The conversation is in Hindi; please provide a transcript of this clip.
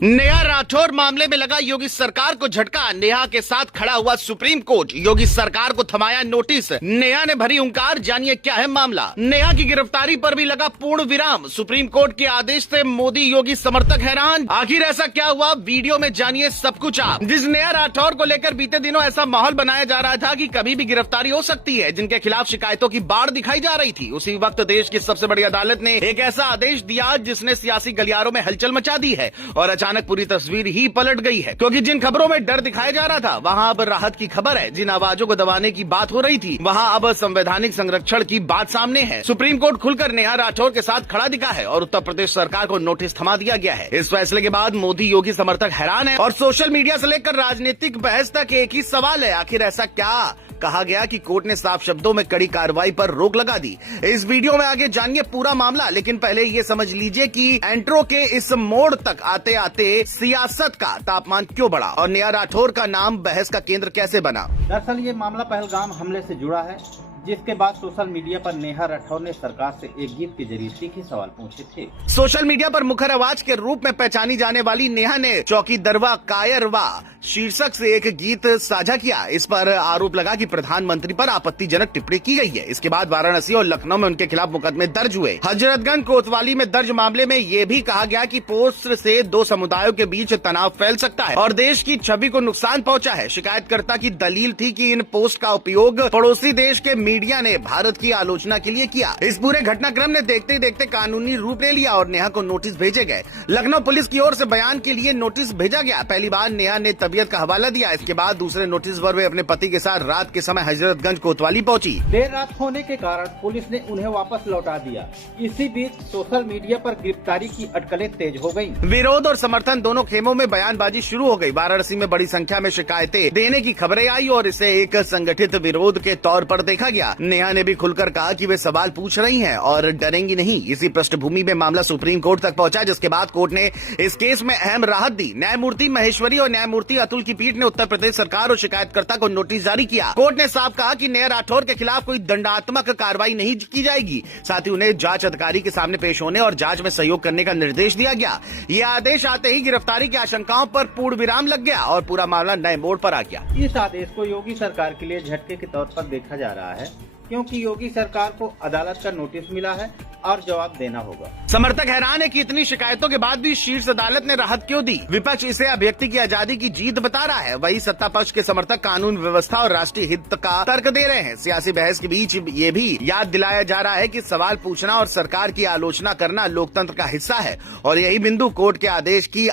नेहा राठौर मामले में लगा योगी सरकार को झटका। नेहा के साथ खड़ा हुआ सुप्रीम कोर्ट, योगी सरकार को थमाया नोटिस। नेहा ने भरी हुंकार, जानिए क्या है मामला। नेहा की गिरफ्तारी पर भी लगा पूर्ण विराम। सुप्रीम कोर्ट के आदेश से मोदी योगी समर्थक हैरान। आखिर ऐसा क्या हुआ, वीडियो में जानिए सब कुछ आप। जिस नेहा राठौर को लेकर बीते दिनों ऐसा माहौल बनाया जा रहा था कि कभी भी गिरफ्तारी हो सकती है, जिनके खिलाफ शिकायतों की बाढ़ दिखाई जा रही थी, उसी वक्त देश की सबसे बड़ी अदालत ने एक ऐसा आदेश दिया जिसने सियासी गलियारों में हलचल मचा दी है और अचानक पूरी तस्वीर ही पलट गई है। क्योंकि जिन खबरों में डर दिखाया जा रहा था, वहां अब राहत की खबर है। जिन आवाजों को दबाने की बात हो रही थी, वहां अब संवैधानिक संरक्षण की बात सामने है। सुप्रीम कोर्ट खुलकर नेहा राठौर के साथ खड़ा दिखा है और उत्तर प्रदेश सरकार को नोटिस थमा दिया गया है। इस फैसले के बाद मोदी योगी समर्थक हैरान है और सोशल मीडिया से लेकर राजनीतिक बहस तक एक ही सवाल है, आखिर ऐसा क्या कहा गया कि कोर्ट ने साफ शब्दों में कड़ी कार्रवाई पर रोक लगा दी। इस वीडियो में आगे जानिए पूरा मामला, लेकिन पहले ये समझ लीजिए कि एंट्रो के इस मोड़ तक आते आते सियासत का तापमान क्यों बढ़ा और नेहा राठौर का नाम बहस का केंद्र कैसे बना। दरअसल ये मामला पहलगाम हमले से जुड़ा है, जिसके बाद सोशल मीडिया पर नेहा राठौर ने सरकार से एक गीत के जरिए तीखे सवाल पूछे थे। सोशल मीडिया पर मुखर आवाज के रूप में पहचानी जाने वाली नेहा ने चौकी दरवा कायरवा शीर्षक से एक गीत साझा किया। इस पर आरोप लगा कि प्रधानमंत्री पर आपत्तिजनक टिप्पणी की गई है। इसके बाद वाराणसी और लखनऊ में उनके खिलाफ मुकदमे दर्ज हुए। हजरतगंज कोतवाली में दर्ज मामले में ये भी कहा गया कि पोस्ट से दो समुदायों के बीच तनाव फैल सकता है और देश की छवि को नुकसान पहुंचा है। शिकायतकर्ता की दलील थी कि इन पोस्ट का उपयोग पड़ोसी देश के मीडिया ने भारत की आलोचना के लिए किया। इस पूरे घटनाक्रम ने देखते देखते कानूनी रूप ले लिया और नेहा को नोटिस भेजे गए। लखनऊ पुलिस की ओर से बयान के लिए नोटिस भेजा गया। पहली बार नेहा ने तबीयत का हवाला दिया। इसके बाद दूसरे नोटिस पर वे अपने पति के साथ रात के समय हजरतगंज कोतवाली पहुंची। देर रात होने के कारण पुलिस ने उन्हें वापस लौटा दिया। इसी बीच सोशल मीडिया पर गिरफ्तारी की अटकलें तेज हो गयी। विरोध और समर्थन दोनों खेमों में बयानबाजी शुरू हो गयी। वाराणसी में बड़ी संख्या में शिकायतें देने की खबरें आई और इसे एक संगठित विरोध के तौर पर देखा गया। नेहा ने भी खुलकर कहा कि वे सवाल पूछ रही हैं और डरेंगी नहीं। इसी पृष्ठभूमि में मामला सुप्रीम कोर्ट तक पहुंचा, जिसके बाद कोर्ट ने इस केस में अहम राहत दी। न्यायमूर्ति महेश्वरी और न्यायमूर्ति अतुल की पीठ ने उत्तर प्रदेश सरकार और शिकायतकर्ता को नोटिस जारी किया। कोर्ट ने साफ कहा कि नेहा राठौर के खिलाफ कोई दंडात्मक कार्रवाई नहीं की जाएगी। साथ ही उन्हें जांच अधिकारी के सामने पेश होने और जांच में सहयोग करने का निर्देश दिया गया। ये आदेश आते ही गिरफ्तारी की आशंकाओं पर पूर्ण विराम लग गया और पूरा मामला नए मोड़ पर आ गया। इस आदेश को योगी सरकार के लिए झटके के तौर पर देखा जा रहा है, क्योंकि योगी सरकार को अदालत का नोटिस मिला है और जवाब देना होगा। समर्थक हैरान है कि इतनी शिकायतों के बाद भी शीर्ष अदालत ने राहत क्यों दी। विपक्ष इसे अभिव्यक्ति की आजादी की जीत बता रहा है, वही सत्ता पक्ष के समर्थक कानून व्यवस्था और राष्ट्रीय हित का तर्क दे रहे हैं। सियासी बहस के बीच ये भी याद दिलाया जा रहा है कि सवाल पूछना और सरकार की आलोचना करना लोकतंत्र का हिस्सा है और यही बिंदु कोर्ट के आदेश की